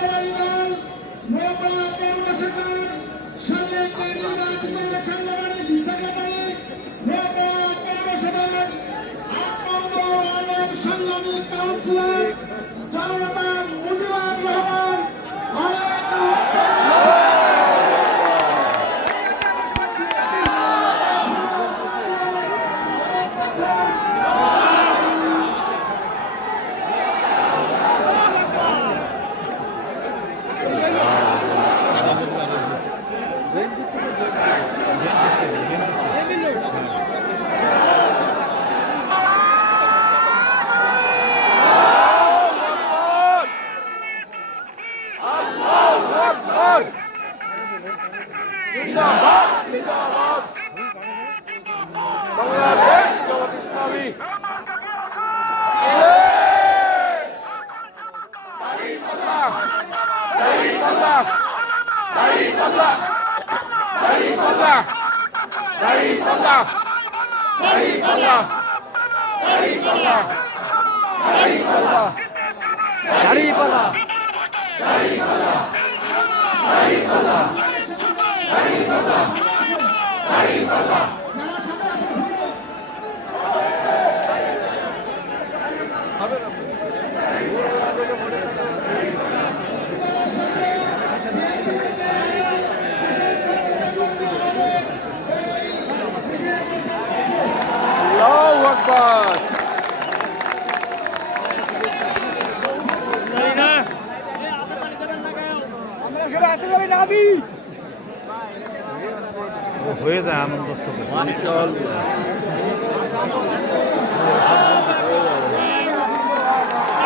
খেলোয়াড়ি দল নৌকা কর্মসেকর সাবেক নির্বাচিত সাংগঠনিক সেক্রেটারি নৌকা কর্মসেকর ৮ নম্বর ওয়ার্ডের সাংগঠনিক কাউন্সিলর জনতা মুজিবুর রহমান জিন্দাবাদ জিন্দাবাদ বাংলাদেশ জামাত ইসলামী দাঁড়িপাল্লা দাঁড়িপাল্লা দাঁড়িপাল্লা দাঁড়িপাল্লা দাঁড়িপাল্লা দাঁড়িপাল্লা দাঁড়িপাল্লা দাঁড়িপাল্লা দাঁড়িপাল্লা দাঁড়িপাল্লা দাঁড়িপাল্লা Allahu Akbar. হয়ে যায় আনন্দ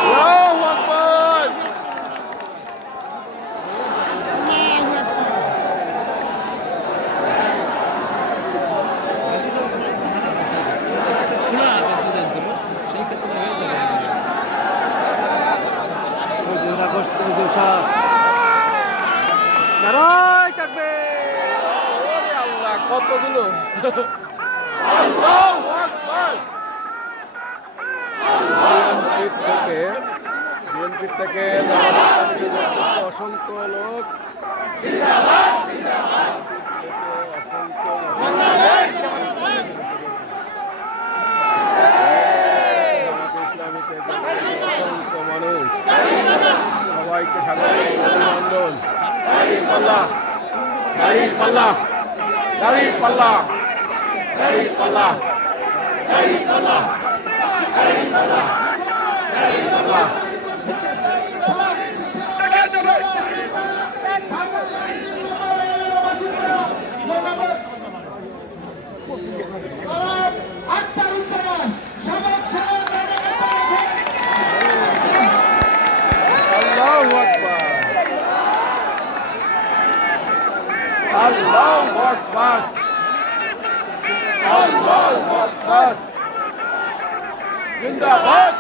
Allahu Akbar. আল্লাহ কতগুলো আল্লাহু আকবার বিএনপি থেকে অসংখ্য লোক ইসলামীকে অসংখ্য মানুষ সবাইকে স্বাগত অভিনন্দন দাঁড়িপাল্লা দাঁড়িপাল্লা দাঁড়িপাল্লা দাঁড়িপাল্লা দাঁড়িপাল্লা দাঁড়িপাল্লা দাঁড়িপাল্লা Allahu Akbar. Allahu Akbar. Allahu Akbar. Zindabad.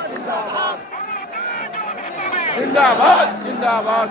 Zindabad. Zindabad.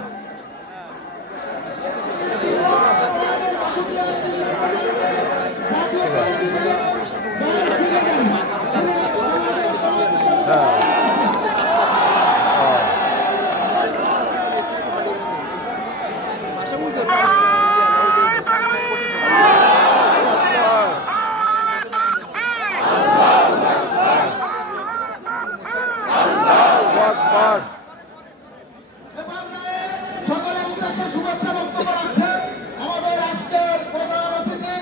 সকলের উদ্দেশ্যে শুভেচ্ছা বক্তব্য রাখছেন আমাদের আজকের প্রধান অতিথি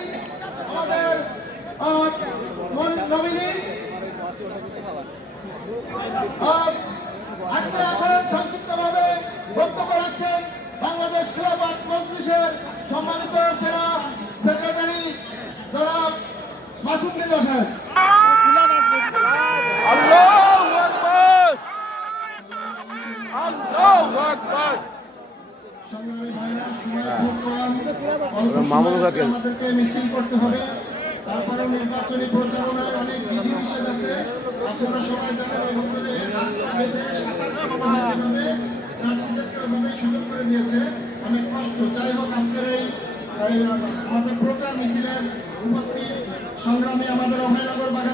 আমাদের নমিনি আজকে এখন সংক্ষিপ্তভাবে বক্তব্য রাখছেন বাংলাদেশ খেলাফত মজলিসের সম্মানিত জেলা সেক্রেটারি জনাব মাসুদ মির্জা সাহেব। Allahu Akbar. Allahu Akbar. আমাদেরকে মিছিল করতে হবে, তারপরে নির্বাচনী প্রচারণায় অনেক বিধি নিষেধ আছে। আপনারা সবাই জানেন সুযোগ করে দিয়েছে, অনেক কষ্ট। যাই হোক আজকের এই আমাদের প্রচার মিছিলের উপস্থিত সংগ্রামী আমাদের অভয়নগর বাগান